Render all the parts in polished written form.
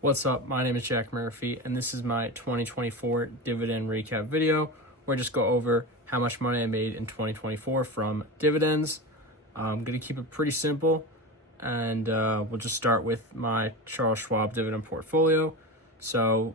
What's up? My name is Jack Murphy, and this is my 2024 dividend recap video, where I just go over how much money I made in 2024 from dividends. I'm going to keep it pretty simple, and we'll just start with my Charles Schwab dividend portfolio. So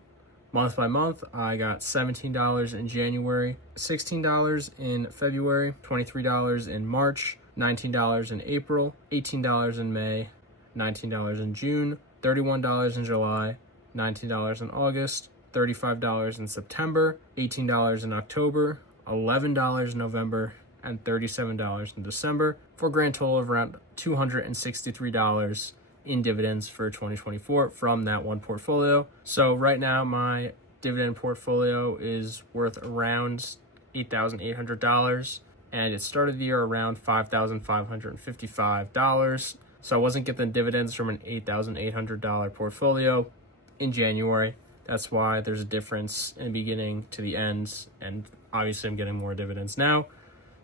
month by month, I got $17 in January, $16 in February, $23 in March, $19 in April, $18 in May, $19 in June, $31 in July, $19 in August, $35 in September, $18 in October, $11 in November, and $37 in December, for a grand total of around $263 in dividends for 2024 from that one portfolio. So right now my dividend portfolio is worth around $8,800, and it started the year around $5,555. So I wasn't getting dividends from an $8,800 portfolio in January. That's why there's a difference in the beginning to the end, and obviously I'm getting more dividends now.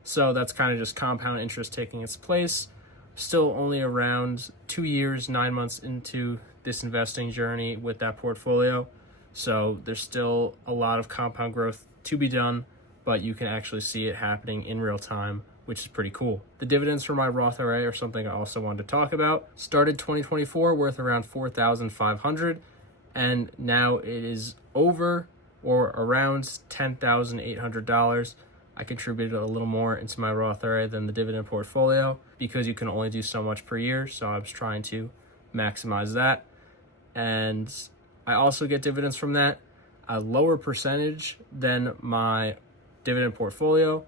So that's kind of just compound interest taking its place. Still only around 2 years, 9 months into this investing journey with that portfolio. So there's still a lot of compound growth to be done, but you can actually see it happening in real time, which is pretty cool. The dividends from my Roth IRA are something I also wanted to talk about. Started 2024 worth around $4,500, and now it is over or around $10,800. I contributed a little more into my Roth IRA than the dividend portfolio because you can only do so much per year, so I was trying to maximize that. And I also get dividends from that, a lower percentage than my dividend portfolio,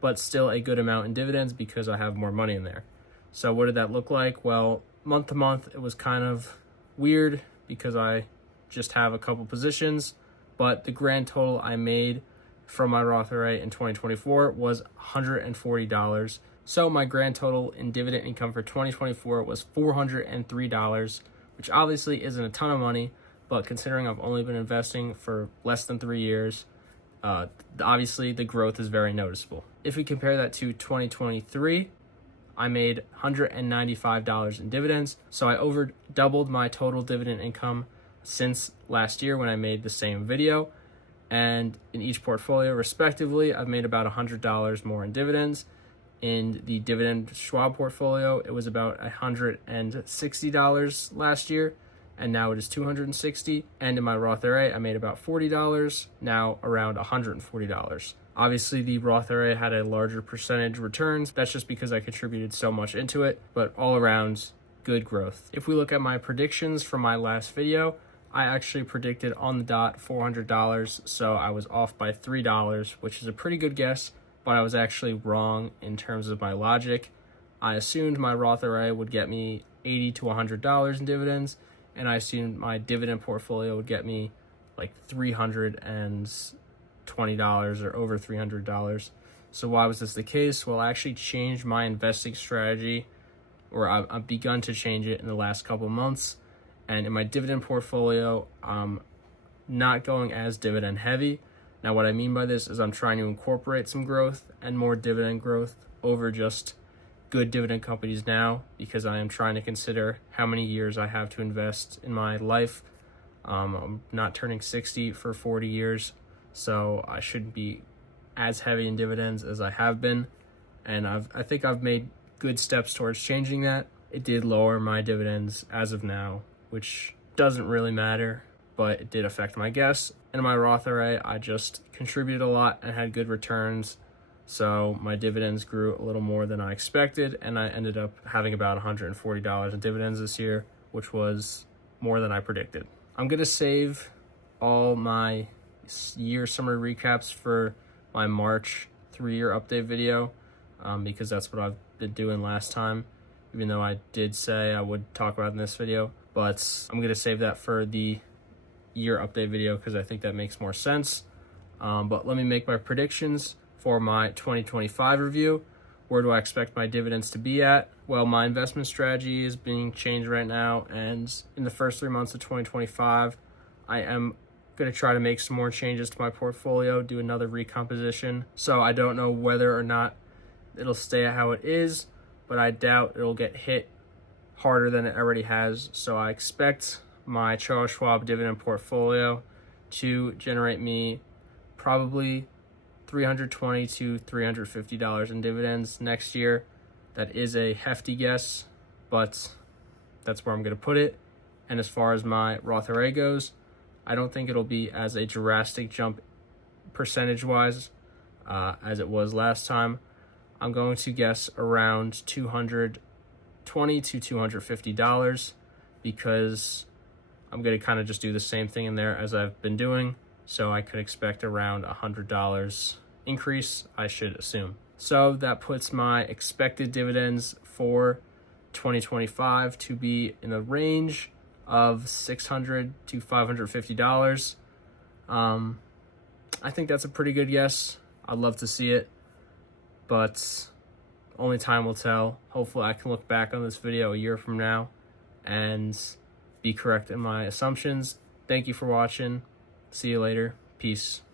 but still a good amount in dividends because I have more money in there. So what did that look like? Well, month to month, it was kind of weird because I just have a couple positions, but the grand total I made from my Roth IRA in 2024 was $140. So my grand total in dividend income for 2024 was $403, which obviously isn't a ton of money, but considering I've only been investing for less than 3 years, obviously the growth is very noticeable. If we compare that to 2023, I made $195 in dividends. So I over doubled my total dividend income since last year when I made the same video. And in each portfolio, respectively, I've made about $100 more in dividends. In the dividend Schwab portfolio, it was about $160 last year, and now it is $260. And in my Roth IRA, I made about $40, now around $140. Obviously, the Roth IRA had a larger percentage returns. That's just because I contributed so much into it, but all around, good growth. If we look at my predictions from my last video, I actually predicted on the dot $400, so I was off by $3, which is a pretty good guess, but I was actually wrong in terms of my logic. I assumed my Roth IRA would get me $80 to $100 in dividends, and I assumed my dividend portfolio would get me like $320 or over $300. So why was this the case? Well, I actually changed my investing strategy, or I've begun to change it in the last couple months. And in my dividend portfolio, I'm not going as dividend heavy. Now, what I mean by this is I'm trying to incorporate some growth and more dividend growth over just good dividend companies now, because I am trying to consider how many years I have to invest in my life. I'm not turning 60 for 40 years, so I shouldn't be as heavy in dividends as I have been. And I think I've made good steps towards changing that. It did lower my dividends as of now, which doesn't really matter, but it did affect my guess. And in my Roth IRA, I just contributed a lot and had good returns. So my dividends grew a little more than I expected, and I ended up having about $140 in dividends this year, which was more than I predicted. I'm going to save all my year summary recaps for my March 3-year update video, because that's what I've been doing last time, even though I did say I would talk about it in this video. But I'm going to save that for the year update video because I think that makes more sense. But let me make my predictions for my 2025 review. Where do I expect my dividends to be at? Well, my investment strategy is being changed right now, and in the first 3 months of 2025, I am going to try to make some more changes to my portfolio, do another recomposition. So I don't know whether or not it'll stay how it is, but I doubt it'll get hit harder than it already has. So I expect my Charles Schwab dividend portfolio to generate me probably $320 to $350 in dividends next year. That is a hefty guess, but that's where I'm going to put it. And as far as my Roth IRA goes, I don't think it'll be as a drastic jump percentage-wise as it was last time. I'm going to guess around $220 to $250 because I'm going to kind of just do the same thing in there as I've been doing. So I could expect around $100 increase, I should assume. So that puts my expected dividends for 2025 to be in the range of $600 to $550. I think that's a pretty good guess. I'd love to see it, but only time will tell. Hopefully I can look back on this video a year from now and be correct in my assumptions. Thank you for watching. See you later. Peace.